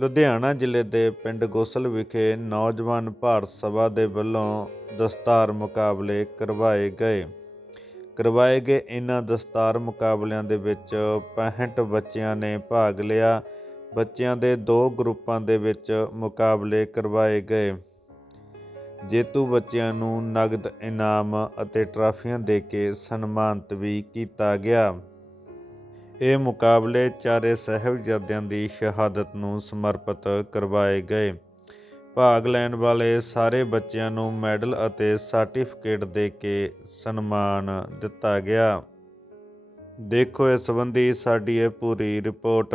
ਲੁਧਿਆਣਾ ਜ਼ਿਲ੍ਹੇ ਦੇ ਪਿੰਡ ਗੋਸਲ ਵਿਖੇ ਨੌਜਵਾਨ ਭਾਰਤ ਸਭਾ ਦੇ ਵੱਲੋਂ ਦਸਤਾਰ ਮੁਕਾਬਲੇ ਕਰਵਾਏ ਗਏ। ਕਰਵਾਏ ਗਏ ਇਹਨਾਂ ਦਸਤਾਰ ਮੁਕਾਬਲਿਆਂ ਦੇ ਵਿੱਚ 65 ਬੱਚਿਆਂ ਨੇ ਭਾਗ ਲਿਆ। ਬੱਚਿਆਂ ਦੇ ਦੋ ਗਰੁੱਪਾਂ ਦੇ ਵਿੱਚ ਮੁਕਾਬਲੇ ਕਰਵਾਏ ਗਏ। ਜੇਤੂ ਬੱਚਿਆਂ ਨੂੰ ਨਗਦ ਇਨਾਮ ਅਤੇ ਟਰਾਫੀਆਂ ਦੇ ਕੇ ਸਨਮਾਨਿਤ ਵੀ ਕੀਤਾ ਗਿਆ। ਇਹ ਮੁਕਾਬਲੇ ਚਾਰੇ ਸਾਹਿਬਜ਼ਾਦਿਆਂ ਦੀ ਸ਼ਹਾਦਤ ਨੂੰ ਸਮਰਪਿਤ ਕਰਵਾਏ ਗਏ। ਭਾਗ ਲੈਣ ਵਾਲੇ ਸਾਰੇ ਬੱਚਿਆਂ ਨੂੰ ਮੈਡਲ ਅਤੇ ਸਰਟੀਫਿਕੇਟ ਦੇ ਕੇ ਸਨਮਾਨ ਦਿੱਤਾ ਗਿਆ। ਦੇਖੋ ਇਸ ਸੰਬੰਧੀ ਸਾਡੀ ਇਹ ਪੂਰੀ ਰਿਪੋਰਟ।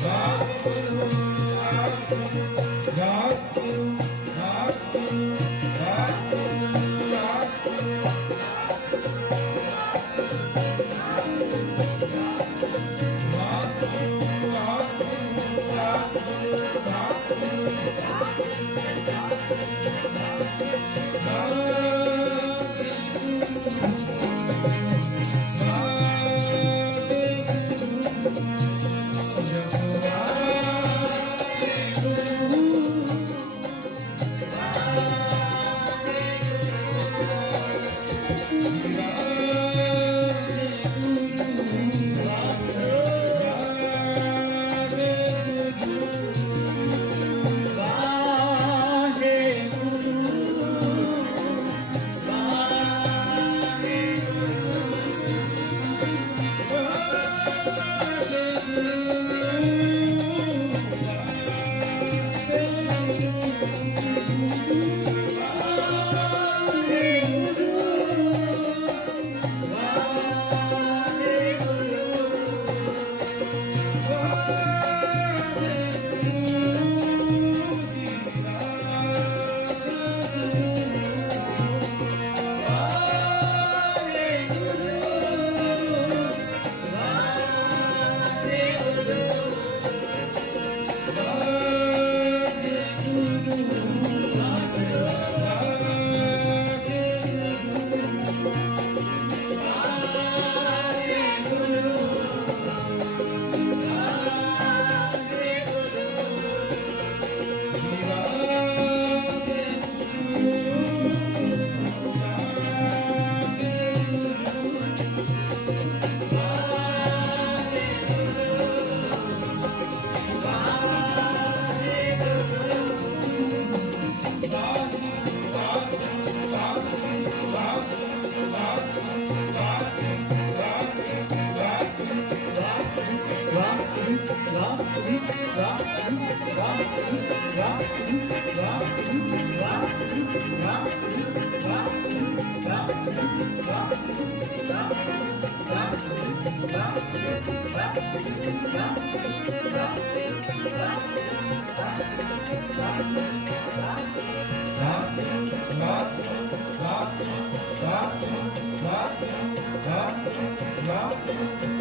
Bye.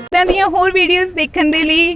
ਇਦਾਂ ਦੀਆਂ ਹੋਰ ਵੀਡੀਓਜ਼ ਦੇਖਣ ਦੇ ਲਈ